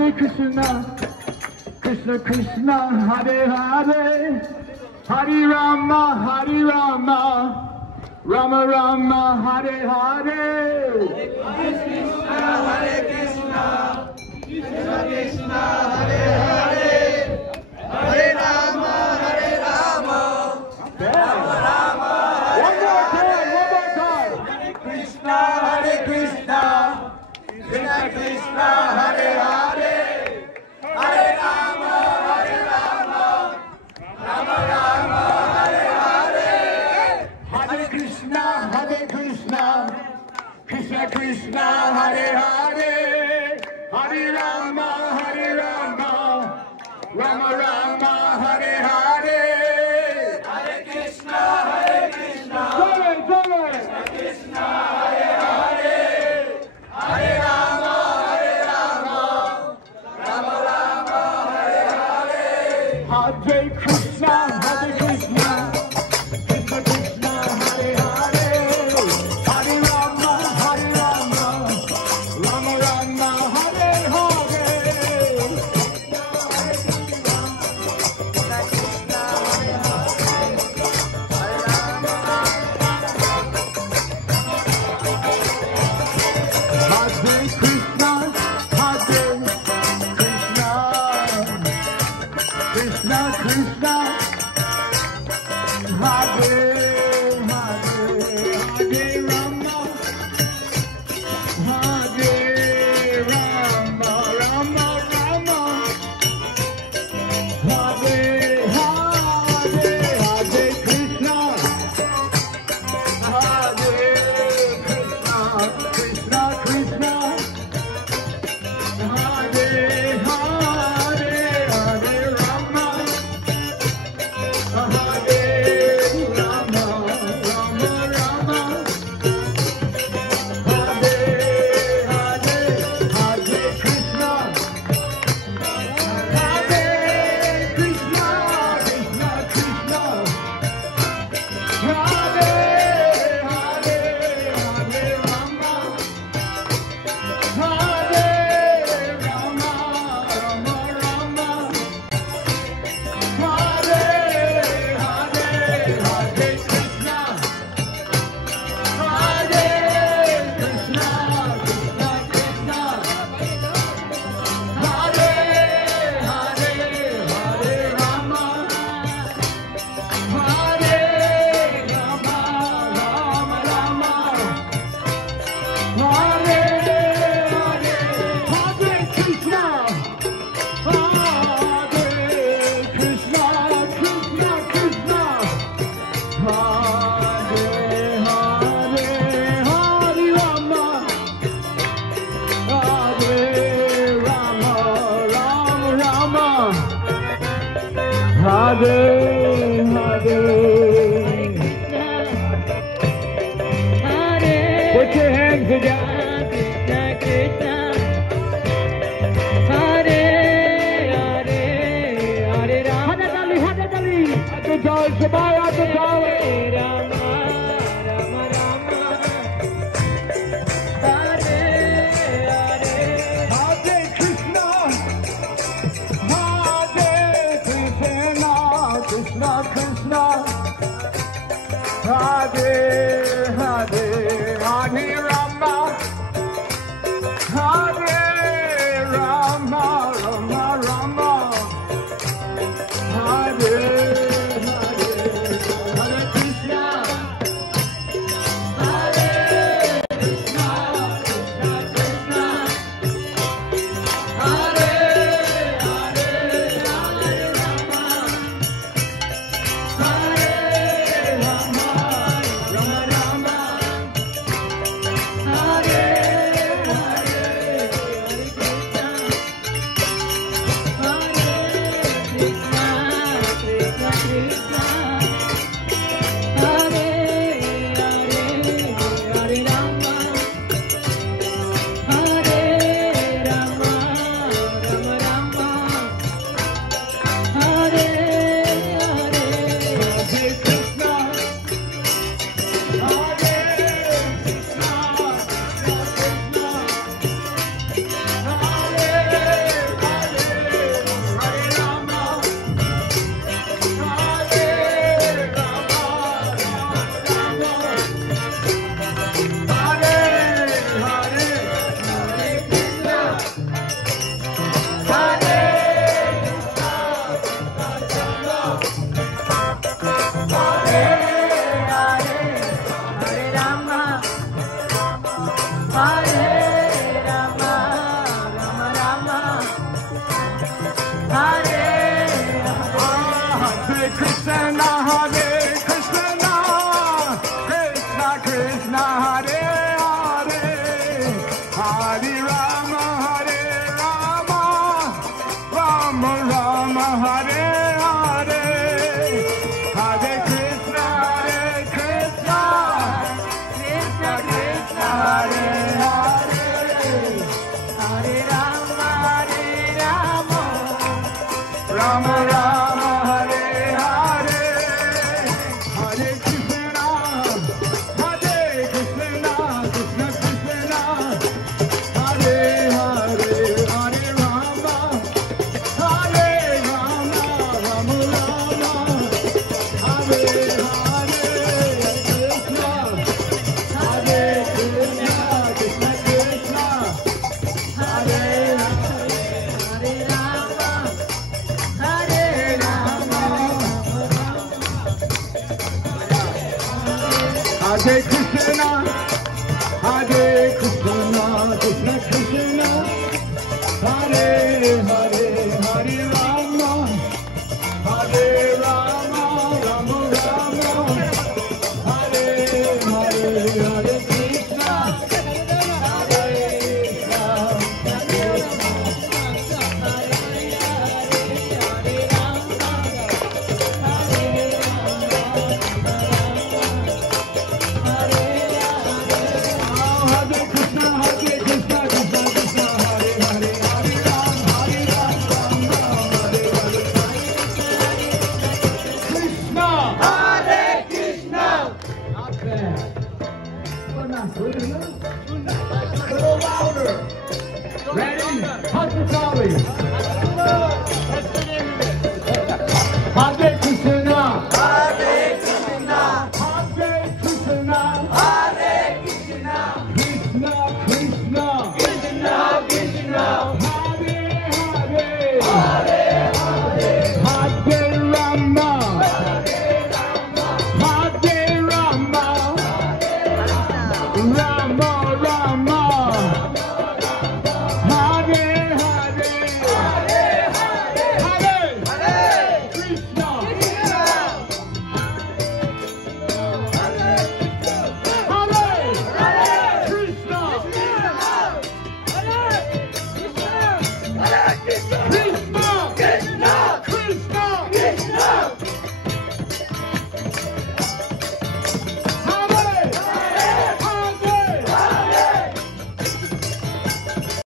Hare Krishna, Krishna Krishna, Hare Hare, Hare Rama, Rama Rama, Hare Hare. Hare Krishna, Krishna Krishna, Hare Hare, Hare Rama, Rama Rama, One more time. Hare Krishna, Krishna Krishna, Hare Hare, Hare Rama, Krishna, Hare Hare, Hare Rama, Rama Rama, Hare Hare, Hare Krishna, Hare Krishna, Jai Jai. Krishna Hare Hare, Hare Rama, Rama Rama, Hare Hare. Hare Krishna, Hare Krishna, Krishna Krishna, Hare Hare, Hare Rama, Rama Rama, Hare Hare. Hare Krishna, Hare Krishna, Krishna Krishna, Hare Hare, Hare Rama, Rama Rama, Hare Hare, Hare Krishna, Hare Krishna, Krishna Krishna, Hare Hare, Hare Rama, Hare Rama, Rama Rama, Hare Hare, Hare Krishna, Hare Krishna, Krishna Krishna, Hare Hare, Hare Rama, Hare Rama, Rama Rama, Hare Hare, Hare Krishna, Hare Krishna, Krishna Krishna, Hare Hare, Hare Rama, Hare Rama, Rama Rama, Hare Hare, Hare Krishna, Hare Krishna, Krishna Krishna, Hare Hare, Hare Rama, Hare Rama, Rama Rama, Hare Hare. Put your hands together. Hare Krishna, Krishna Krishna, Hare Hare, Hare Rama, Hare Rama, Rama Rama, Hare Hare, Hare Krishna, Hare Krishna, Krishna Krishna, Hare Hare, Hare Rama, Hare Rama, Rama Rama, Hare Hare, Hare Krishna, Hare Hare Hare, Hare Krishna, Krishna Krishna, Hare Hare, Hare Rama, Rama Rama, Hare Hare, Hare Krishna, Krishna Krishna, Hare Hare, Hare Rama, Rama Rama, Hare Hare, Krishna, Krishna Krishna, Hare Hare, Hare Rama, Hare Krishna, Krishna Krishna,